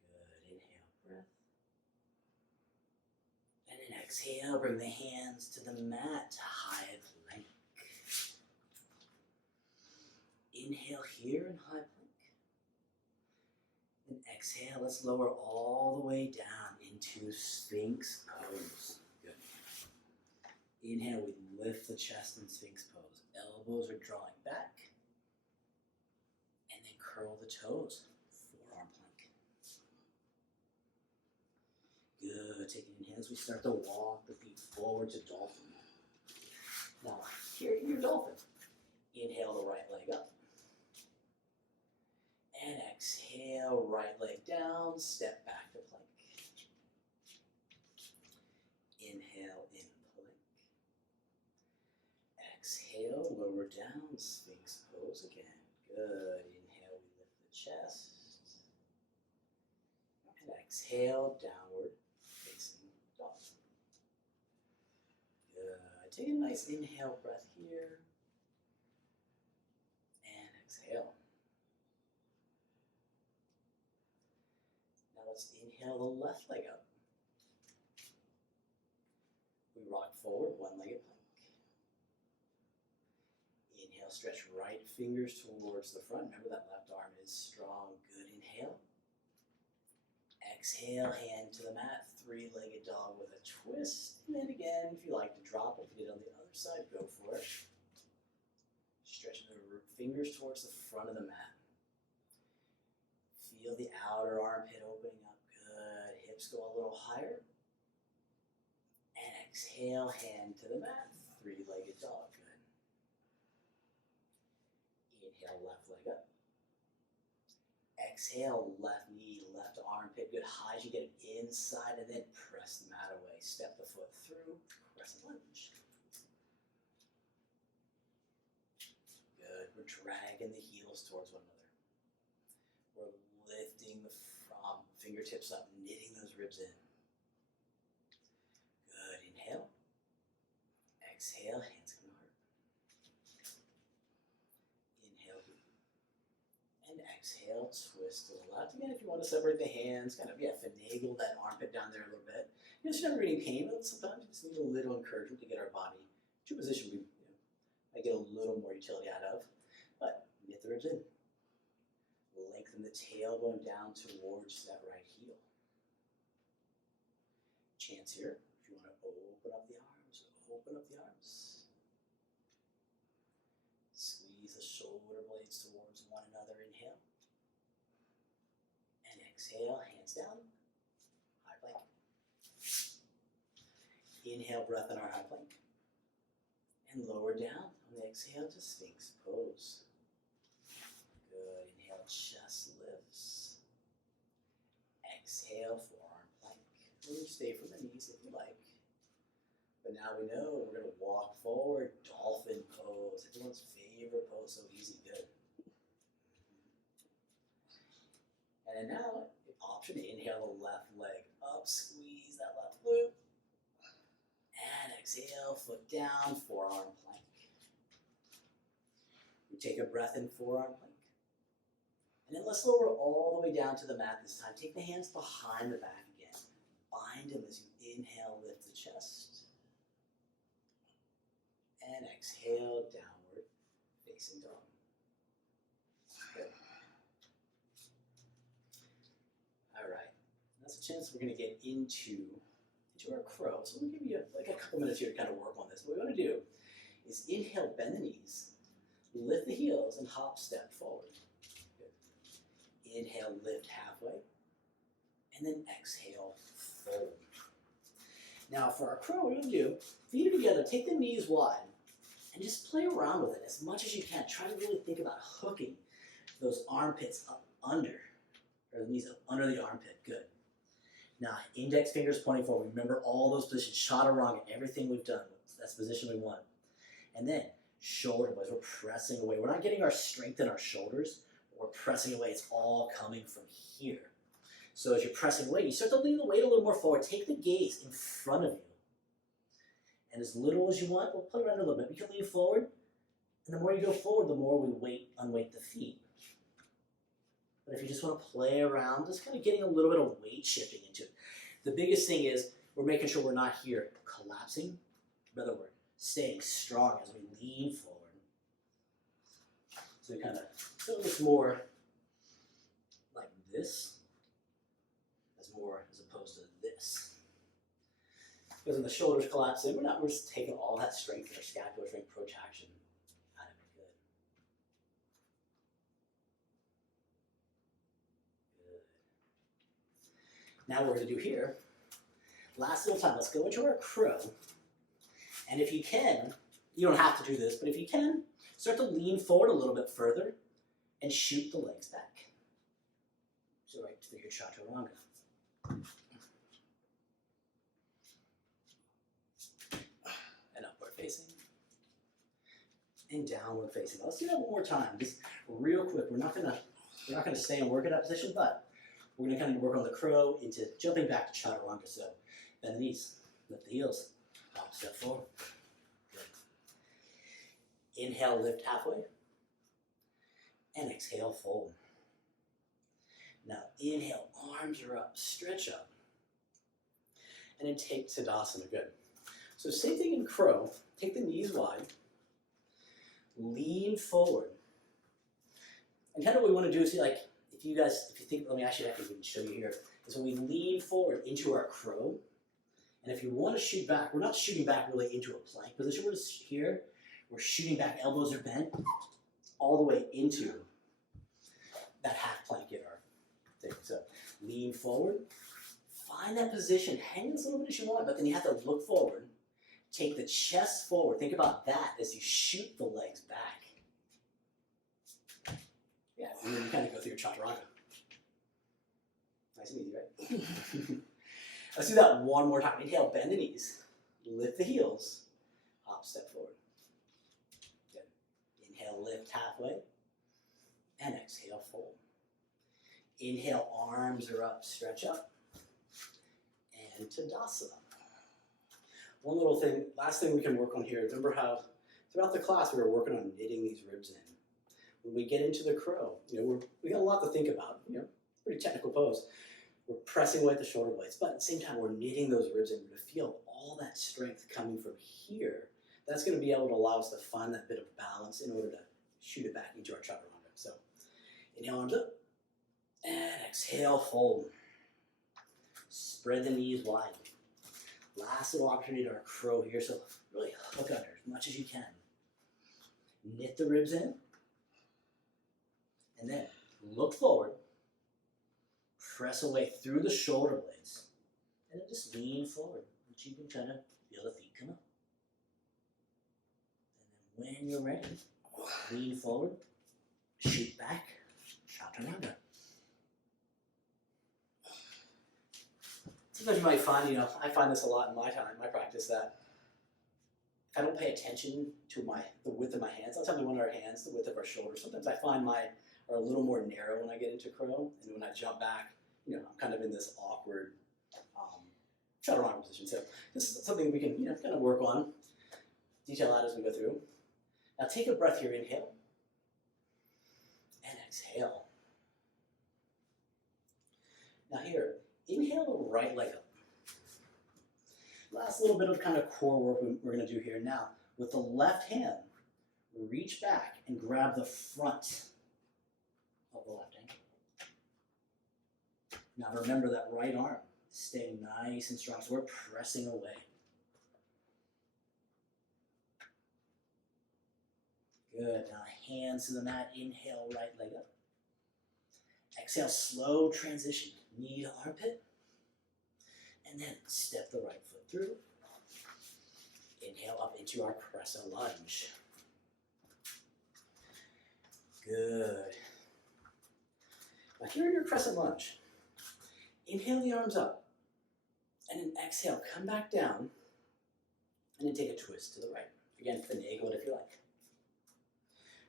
Good, inhale, breath. And then exhale, bring the hands to the mat, high plank. Inhale here in high plank. And exhale, let's lower all the way down into Sphinx pose. Good. Inhale, we lift the chest in Sphinx pose. Elbows are drawing back. And then curl the toes, forearm plank. Good, take an inhale as we start to walk the feet forward to dolphin. Now, here in your dolphin, inhale the right leg up. And exhale, right leg down, step back to plank. Inhale, in plank. Exhale, lower down, Sphinx pose again. Good, inhale, we lift the chest. And exhale, downward facing dog. Good, take a nice inhale breath here. And exhale. Now let's inhale the left leg up. We rock forward, one-legged plank. Inhale, stretch right fingers towards the front. Remember that left arm is strong. Good, inhale. Exhale, hand to the mat, three-legged dog with a twist. And then again, if you like to drop it, if you get on the other side, go for it. Stretch the fingers towards the front of the mat. Feel the outer armpit opening up. Good. Hips go a little higher. And exhale, hand to the mat, three-legged dog. Good. Inhale, left leg up. Exhale, left knee, left armpit. Good. High as you get it inside, and then press the mat away. Step the foot through, crescent lunge. Good. We're dragging the heels towards one another. We're lifting the fingertips up, knitting those ribs in. Good. Inhale. Exhale, hands come to heart. exhale, twist to the left. Again, if you want to separate the hands, kind of, finagle that armpit down there a little bit. You know, it's never any pain, but sometimes you just need a little encouragement to get our body to a position we I get a little more utility out of. But get the ribs in. Lengthen the tailbone down towards that right heel. Chance here, if you want to open up the arms, open up the arms. Squeeze the shoulder blades towards one another, inhale. And exhale, hands down, high plank. Inhale, breath in our high plank. And lower down on the exhale to Sphinx pose. Good, inhale, chest lifts. Exhale, forearm plank. Really stay from the knees if you like. But now we know we're going to walk forward, dolphin pose. Everyone's favorite pose, so easy, good. And then now, option, inhale the left leg up, squeeze that left glute. And exhale, foot down, forearm plank. We take a breath in, forearm plank. And then let's lower all the way down to the mat this time. Take the hands behind the back again. Bind them as you inhale, lift the chest. And exhale, downward facing dog. Good. All right. That's a chance we're going to get into our crow. So we'll give you like a couple minutes here to kind of work on this. What we want to do is inhale, bend the knees, lift the heels, and hop, step forward. Good. Inhale, lift halfway, and then exhale, fold. Now for our crow, what we're going to do, feet are together, take the knees wide, and just play around with it as much as you can. Try to really think about hooking those armpits up under, or the knees up under the armpit. Good. Now, index fingers pointing forward. Remember all those positions, chaturanga, everything we've done. That's the position we want. And then, shoulder blades, we're pressing away. We're not getting our strength in our shoulders. We're pressing away. It's all coming from here. So as you're pressing away, you start to lean the weight a little more forward. Take the gaze in front of you. And as little as you want, we'll play around a little bit. You can lean forward. And the more you go forward, the more we unweight the feet. But if you just want to play around, just kind of getting a little bit of weight shifting into it. The biggest thing is we're making sure we're not here collapsing. Rather, we're staying strong as we lean forward. So we kind of feel this more like this, as opposed to this. Because when the shoulders collapse in, we're just taking all that strength in our scapular strength, protraction out of it. Good. Now what we're going to do here, last little time, let's go into our crow. And if you can, you don't have to do this, but if you can, start to lean forward a little bit further and shoot the legs back. So right to your chaturanga. And upward facing. And downward facing. Let's do that one more time. Just real quick. We're not gonna stay and work in that position, but we're gonna kind of work on the crow into jumping back to chaturanga. So bend the knees, lift the heels, hop, step forward. Good. Inhale, lift halfway. And exhale, fold. Now inhale, arms are up, stretch up. And then take Tadasana, good. So same thing in crow, take the knees wide, lean forward. And kind of what we want to do is, like, if you think, let me actually show you here, is when we lean forward into our crow, and if you want to shoot back, we're not shooting back really into a plank position, we're just here, we're shooting back, elbows are bent, all the way into that half plank in our thing. So lean forward, find that position, hang as little bit as you want, but then you have to look forward, take the chest forward, think about that as you shoot the legs back. Yeah, and then you kind of go through your chaturanga. Nice and easy, right? Let's do that one more time. Inhale, bend the knees, lift the heels, hop, step forward. Good. Inhale, lift halfway, and exhale, fold. Inhale, arms are up, stretch up, and Tadasana. One little thing, last thing we can work on here, remember how throughout the class we were working on knitting these ribs in. when we get into the crow, we got a lot to think about. Pretty technical pose. We're pressing away at the shoulder blades, but at the same time, we're knitting those ribs in to feel all that strength coming from here. That's going to be able to allow us to find that bit of balance in order to shoot it back into our chaturanga. So, inhale, arms up, and exhale, fold. Spread the knees wide. Last little opportunity to our crow here, so really hook under as much as you can. Knit the ribs in, and then look forward. Press away through the shoulder blades, and then just lean forward. And you can kind of feel the feet come up. And then when you're ready, lean forward, shoot back, chaturanga. Sometimes you might find, I find this a lot in my practice, that if I don't pay attention to the width of my hands, sometimes when our hands, the width of our shoulders, sometimes I find mine are a little more narrow when I get into crow, and when I jump back, I'm kind of in this awkward chaturanga position. So this is something we can, kind of work on, detail out as we go through. Now take a breath here, inhale, and exhale. Now here, inhale the right leg up. Last little bit of kind of core work we're going to do here. Now, with the left hand, reach back and grab the front of the left ankle. Now remember that right arm staying nice and strong, so we're pressing away. Good, now hands to the mat, inhale, right leg up. Exhale, slow transition, knee to armpit, and then step the right foot through. Inhale up into our crescent lunge. Good. Now here in your crescent lunge, inhale the arms up, and then exhale, come back down, and then take a twist to the right. Again, finagle it if you like.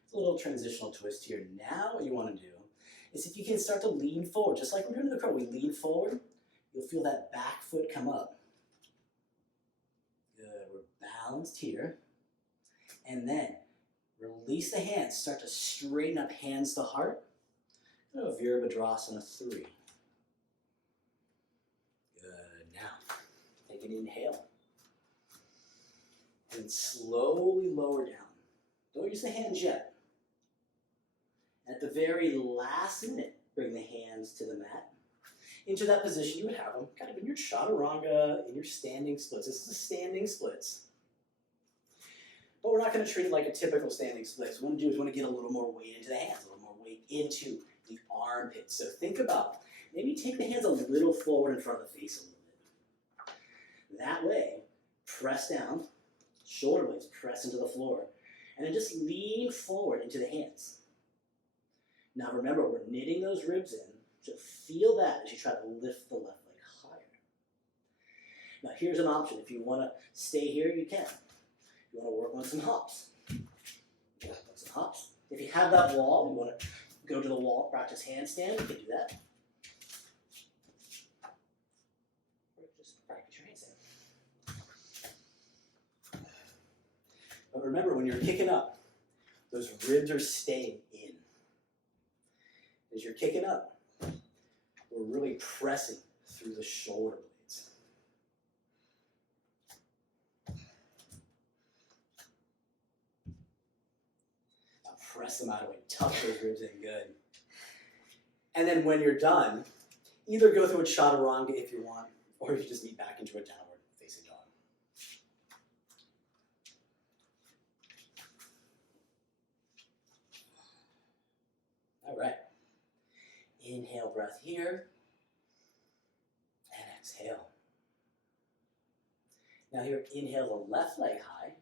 It's a little transitional twist here. Now what you want to do is if you can start to lean forward, just like we're doing in the crow, we lean forward, you'll feel that back foot come up. Good, we're balanced here. And then release the hands, start to straighten up, hands to heart. Virabhadrasana 3. Good, now take an inhale. And slowly lower down. Don't use the hands yet. At the very last minute, bring the hands to the mat. Into that position, you would have them kind of in your chaturanga, in your standing splits. This is a standing splits. But we're not going to treat it like a typical standing splits. What we want to do is we want to get a little more weight into the hands, a little more weight into the armpits. So think about, maybe take the hands a little forward in front of the face a little bit. That way, press down, shoulder blades press into the floor, and then just lean forward into the hands. Now remember, we're knitting those ribs in, so feel that as you try to lift the left leg higher. Now here's an option. If you want to stay here, you can. If you want to work on some hops, some hops. If you have that wall, you want to go to the wall, practice handstand, you can do that. Or just practice your handstand. But remember, when you're kicking up, those ribs are staying in. As you're kicking up, we're really pressing through the shoulder blades. Now press them out of the way, tuck those ribs in good. And then when you're done, either go through a chaturanga if you want, or you just meet back into a downward facing dog. All right. Inhale, breath here, and exhale. Now here, inhale the left leg high,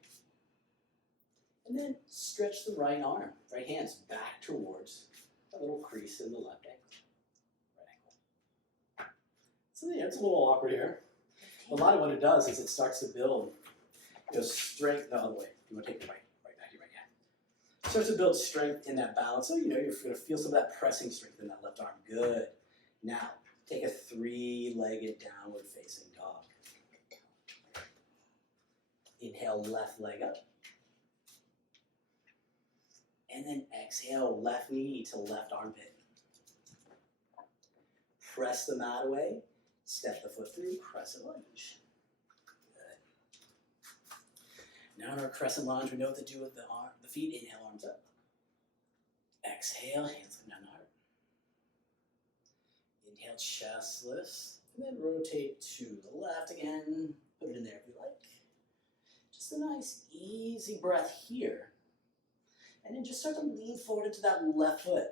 and then stretch the right arm, right hands back towards a little crease in the left ankle, right ankle. So yeah, it's a little awkward here. A lot of what it does is it starts to build, strength the other way. You want to take the right back, your right hand. Starts to build strength in that balance. So, you're going to feel some of that pressing strength in that left arm. Good. Now, take a three-legged downward facing dog. Inhale, left leg up. And then exhale, left knee to left armpit. Press the mat away, step the foot through, crescent lunge. Good. Now in our crescent lunge, we know what to do with the feet. Inhale, arms up. Exhale, hands come down the heart. Inhale, chest lifts, and then rotate to the left again. Put it in there if you like. Just a nice, easy breath here. And then just start to lean forward into that left foot.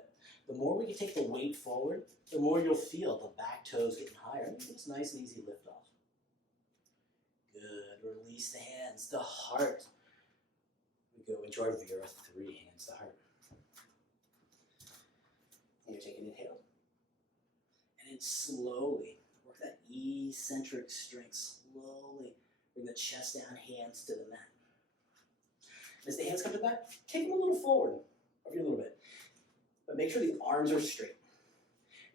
The more we can take the weight forward, the more you'll feel the back toes getting higher. It's nice and easy lift off. Good. Release the hands, the heart. We go into our Vira 3, hands to heart. And you're taking an inhale. And then slowly, work that eccentric strength. Slowly bring the chest down, hands to the mat. As the hands come to the back, take them a little forward, over a little bit. But make sure the arms are straight.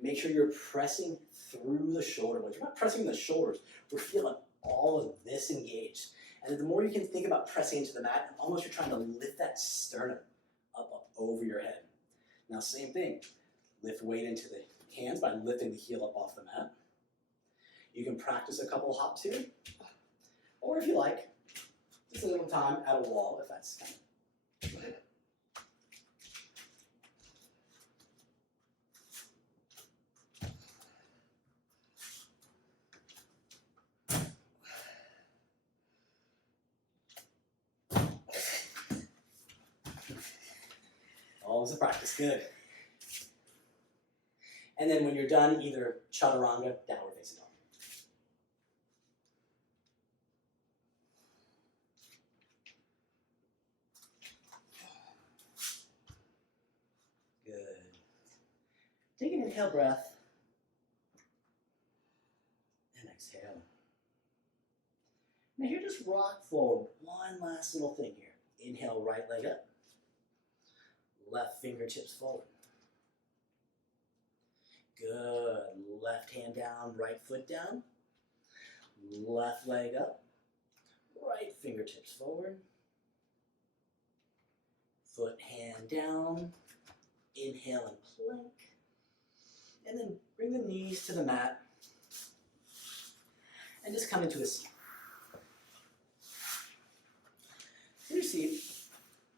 Make sure you're pressing through the shoulder blades. We're not pressing the shoulders. We're feeling all of this engaged. And the more you can think about pressing into the mat, almost you're trying to lift that sternum up over your head. Now, same thing. Lift weight into the hands by lifting the heel up off the mat. You can practice a couple hops here. Or if you like, just a little time at a wall, if that's kind of. Always a practice, good. And then when you're done, either chaturanga, downward facing dog. Good. Take an inhale breath. And exhale. Now here, just rock forward. One last little thing here. Inhale, right leg up. Left fingertips forward. Good. Left hand down, right foot down. Left leg up. Right fingertips forward. Foot, hand down. Inhale and plank. And then bring the knees to the mat. And just come into a seat. In your seat,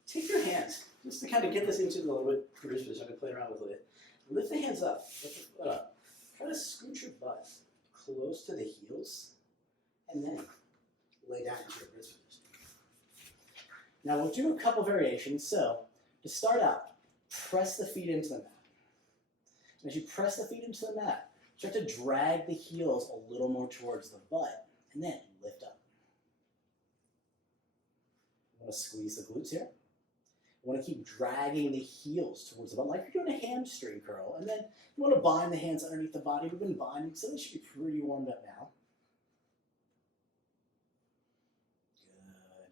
take your hands, just to kind of get this into a little bit position, so I can play around with it a bit. Lift the hands up, lift the foot up. Try to scoot your butt close to the heels, and then lay down into your wrist position. Now we'll do a couple variations. So to start out, press the feet into the mat. And as you press the feet into the mat, start to drag the heels a little more towards the butt, and then lift up. You want to squeeze the glutes here. You want to keep dragging the heels towards the butt, like you're doing a hamstring curl. And then you want to bind the hands underneath the body. We've been binding, so they should be pretty warmed up now. Good.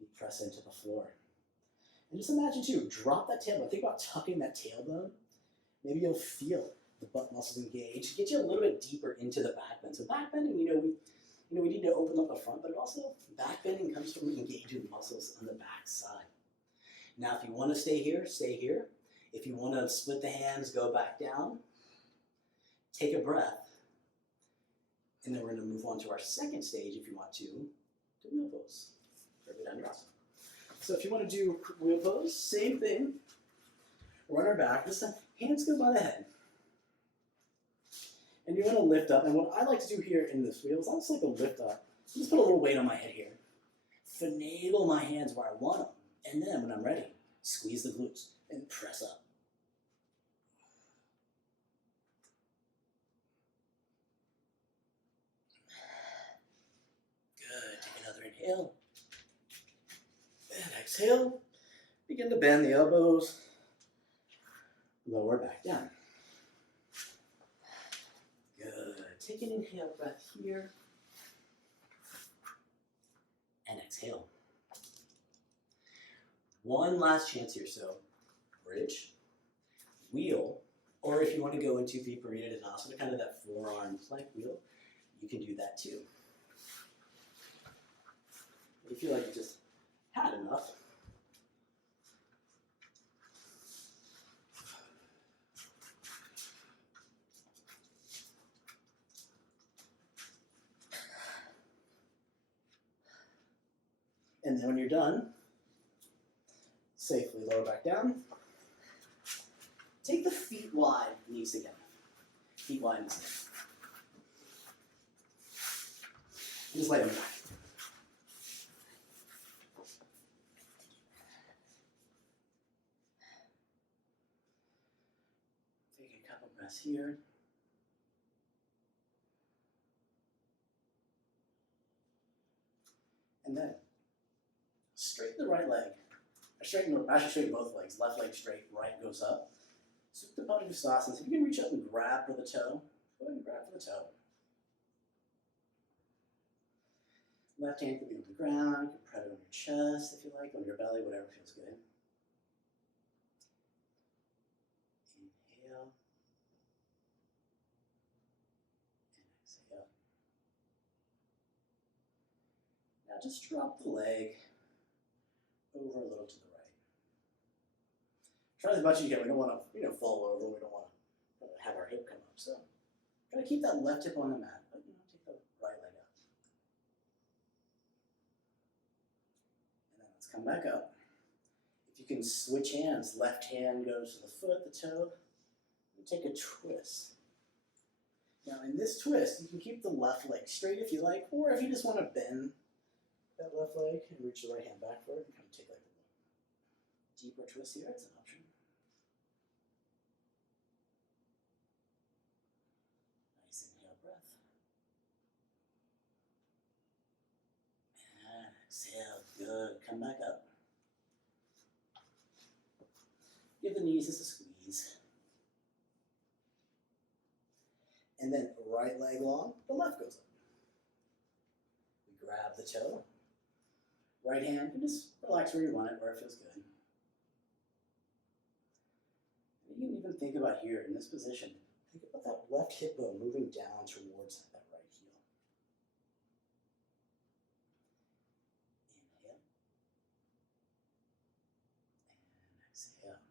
You press into the floor. And just imagine too, drop that tailbone. Think about tucking that tailbone. Maybe you'll feel the butt muscles engage. Get you a little bit deeper into the back bend. So back bending, we need to open up the front, but also back bending comes from engaging muscles on the back side. Now, if you want to stay here, stay here. If you want to split the hands, go back down. Take a breath. And then we're going to move on to our second stage, if you want to wheel pose. Perfect down your awesome. So if you want to do wheel pose, same thing. We're on our back. This time, hands go by the head. And you're going to lift up. And what I like to do here in this wheel is I just like to lift up. Just put a little weight on my head here. Finagle my hands where I want them. And then when I'm ready, squeeze the glutes and press up. Good. Take another inhale. And exhale. Begin to bend the elbows. Lower back down. Good. Take an inhale breath here. And exhale. One last chance here. So, bridge, wheel, or if you want to go into Viparita Danasana, kind of that forearm plank wheel, you can do that too. If you feel like you just had enough, And then when you're done, safely lower back down. Take the feet wide, knees together. Feet wide, knees together. And just lay them back. Take a couple breaths here. And then straighten the right leg. I should straighten both legs. Left leg straight, right goes up. Supta Padangusthasana. If you can reach up and grab for the toe, go ahead and grab for the toe. Left hand can be on the ground. You can put it on your chest if you like, on your belly, whatever feels good. Inhale. And exhale. Now just drop the leg over a little to the right. Try as much as you can. We don't want to, fall over. We don't want to have our hip come up. So try to keep that left hip on the mat, but take the right leg up. And then let's come back up. If you can switch hands, left hand goes to the foot, the toe, and take a twist. Now in this twist, you can keep the left leg straight if you like, or if you just want to bend that left leg and reach the right hand back for it and kind of take like a deeper twist here, it's an option. Nice inhale breath. And exhale, good. Come back up. Give the knees just a squeeze. And then right leg long, the left goes up. We grab the toe. Right hand, and just relax where you want it, where it feels good. You can even think about here in this position, think about that left hip bone moving down towards that right heel. Inhale. And exhale.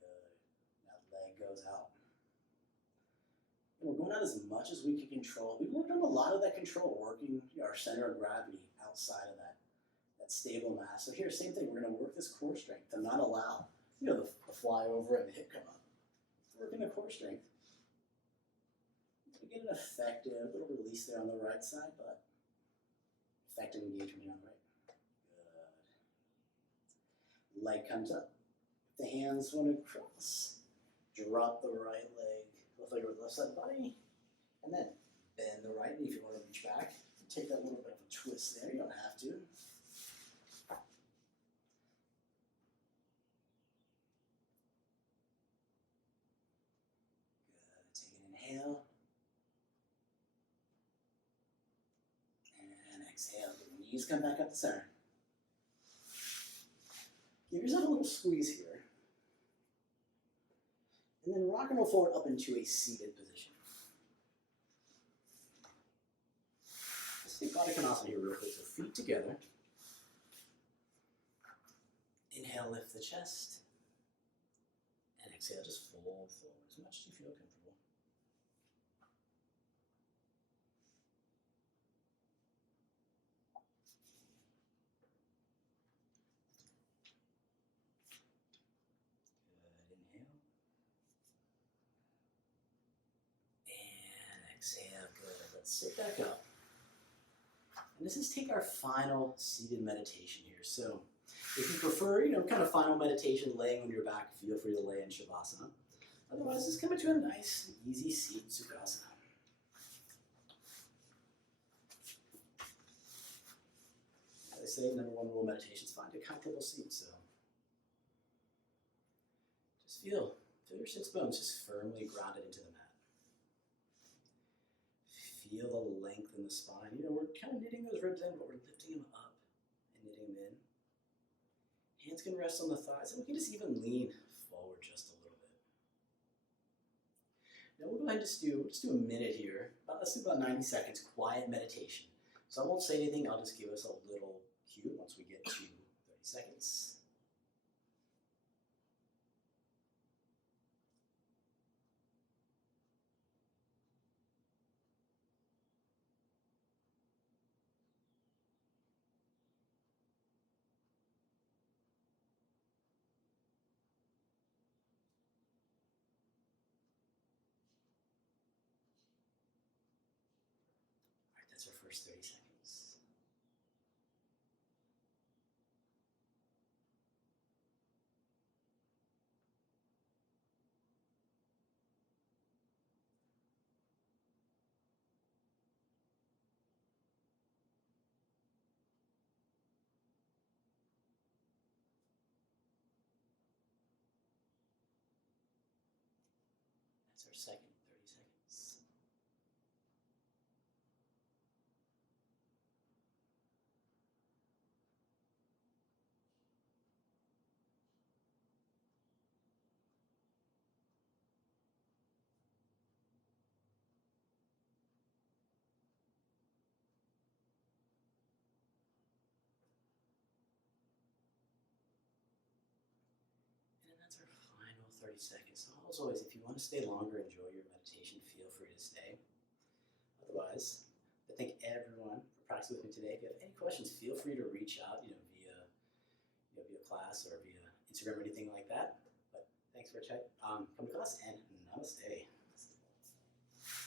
Good. Now leg goes out. And we're going out as much as we can control. We've worked on a lot of that control, working our center of gravity outside of that stable mass. So here, same thing. We're going to work this core strength to not allow, the fly over and the hip come up. Working the core strength. We get an effective little release there on the right side, but effective engagement here on the right. Good. Leg comes up. The hands want to cross. Drop the right leg. Left leg over the left side of the body. And then bend the right knee if you want to reach back. Take that little bit of a twist there. You don't have to. Good. Take an inhale. And exhale. The knees come back up to center. Give yourself a little squeeze here. And then rock and roll forward up into a seated position. Let's take Baddha here real quick. So feet together. Inhale, lift the chest. And exhale, just fold forward as much as you feel comfortable. Good. Inhale. And exhale. Good. Let's sit back up. And this is take our final seated meditation here. So if you prefer, kind of final meditation laying on your back, feel free to lay in Shavasana. Otherwise, just come into a nice, easy seat, Sukhasana. As I say, number one rule of meditation is find a comfortable seat. So just feel your sits bones just firmly grounded into the mat. Feel the length in the spine. We're kind of knitting those ribs in, but we're lifting them up and knitting them in. Hands can rest on the thighs, and we can just even lean forward just a little bit. Now we'll go ahead and just do a minute here. Let's do about 90 seconds, quiet meditation. So I won't say anything, I'll just give us a little cue once we get to 30 seconds. That's our first 30 seconds. That's our second 30 seconds. And then that's our final 30 seconds. So as always, if you want to stay longer, enjoy your meditation, feel free to stay. Otherwise, I thank everyone for practicing with me today. If you have any questions, feel free to reach out, via class or via Instagram or anything like that. But thanks for coming to class, and namaste.